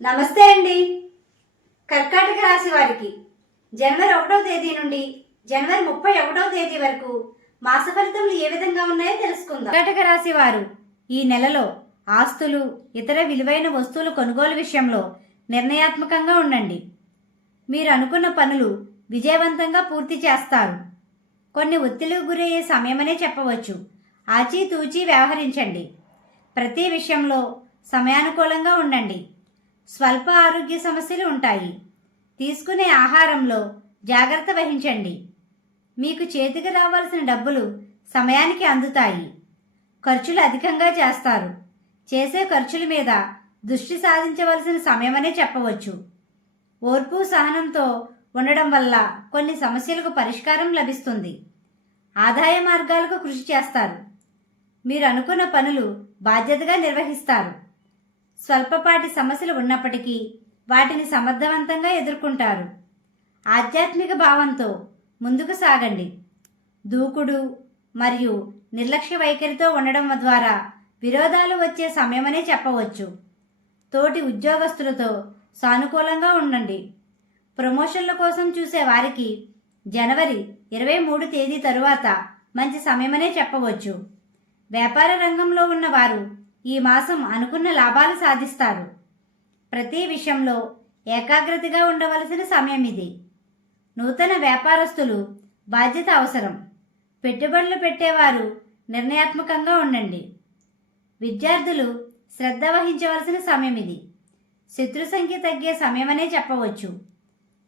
నమస్తే అండి. కర్కాటక రాశి వారికి జనవరి ఒకటవ తేదీ నుండి జనవరి ముప్పై ఒకటవ తేదీ వరకు మాస ఫలితములు ఏ విధంగా ఉన్నాయో తెలుసుకుందాం. కర్కాటక రాశి వారు ఈ నెలలో ఆస్తులు ఇతర విలువైన వస్తువుల కొనుగోలు విషయంలో నిర్ణయాత్మకంగా ఉండండి. మీరు అనుకున్న పనులు విజయవంతంగా పూర్తి చేస్తారు. కొన్ని ఒత్తిడికి గురయ్యే సమయమనే చెప్పవచ్చు. ఆచితూచి వ్యవహరించండి. ప్రతి విషయంలో సమయానుకూలంగా ఉండండి. స్వల్ప ఆరోగ్య సమస్యలు ఉంటాయి. తీసుకునే ఆహారంలో జాగ్రత్త వహించండి. మీకు చేతికి రావాల్సిన డబ్బులు సమయానికి అందుతాయి. ఖర్చులు అధికంగా చేస్తారు. చేసే ఖర్చుల మీద దృష్టి సాధించవలసిన సమయమనే చెప్పవచ్చు. ఓర్పు సహనంతో ఉండడం వల్ల కొన్ని సమస్యలకు పరిష్కారం లభిస్తుంది. ఆదాయ మార్గాలకు కృషి చేస్తారు. మీరు అనుకున్న పనులు బాధ్యతగా నిర్వహిస్తారు. స్వల్పపాటి సమస్యలు ఉన్నప్పటికీ వాటిని సమర్థవంతంగా ఎదుర్కొంటారు. ఆధ్యాత్మిక భావంతో ముందుకు సాగండి. దూకుడు మరియు నిర్లక్ష్య వైఖరితో ఉండడం ద్వారా విరోధాలు వచ్చే సమయమనే చెప్పవచ్చు. తోటి ఉద్యోగస్తులతో సానుకూలంగా ఉండండి. ప్రమోషన్ల కోసం చూసే వారికి జనవరి ఇరవై మూడు తేదీ తరువాత మంచి సమయమనే చెప్పవచ్చు. వ్యాపార రంగంలో ఉన్నవారు ఈ మాసం అనుకున్న లాభాలు సాధిస్తారు. ప్రతి విషయంలో ఏకాగ్రతగా ఉండవలసిన సమయం ఇది. నూతన వ్యాపారస్తులు బాధ్యత అవసరం. పెట్టుబడులు పెట్టేవారు నిర్ణయాత్మకంగా ఉండండి. విద్యార్థులు శ్రద్ధ వహించవలసిన సమయం ఇది. శత్రు సంఖ్య తగ్గే సమయమనే చెప్పవచ్చు.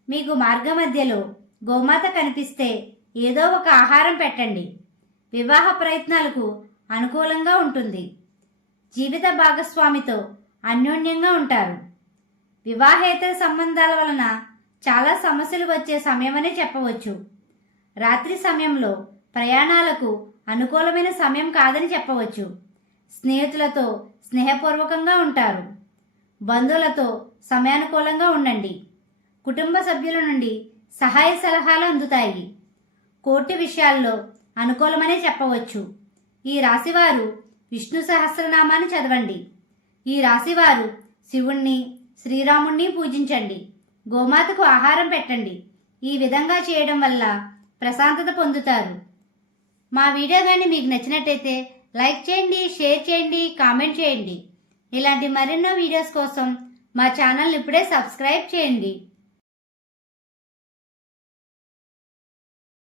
మీకు మార్గ మధ్యలో గోమాత కనిపిస్తే ఏదో ఒక ఆహారం పెట్టండి. వివాహ ప్రయత్నాలకు అనుకూలంగా ఉంటుంది. జీవిత భాగస్వామితో అన్యోన్యంగా ఉంటారు. వివాహేతర సంబంధాల వలన చాలా సమస్యలు వచ్చే సమయమనే చెప్పవచ్చు. రాత్రి సమయంలో ప్రయాణాలకు అనుకూలమైన సమయం కాదని చెప్పవచ్చు. స్నేహితులతో స్నేహపూర్వకంగా ఉంటారు. బంధువులతో సమయానుకూలంగా ఉండండి. కుటుంబ సభ్యుల నుండి సహాయ సలహాలు అందుతాయి. కోర్టు విషయాల్లో అనుకూలమనే చెప్పవచ్చు. ఈ రాశివారు విష్ణు సహస్రనామాన్ని చదవండి. ఈ రాశివారు శివుణ్ణి శ్రీరాముణ్ణి పూజించండి. గోమాతకు ఆహారం పెట్టండి. ఈ విధంగా చేయడం వల్ల ప్రశాంతత పొందుతారు. మా వీడియో కానీ మీకు నచ్చినట్టయితే లైక్ చేయండి షేర్ చేయండి కామెంట్ చేయండి. ఇలాంటి మరెన్నో వీడియోస్ కోసం మా ఛానల్ ఇప్పుడే సబ్స్క్రైబ్ చేయండి.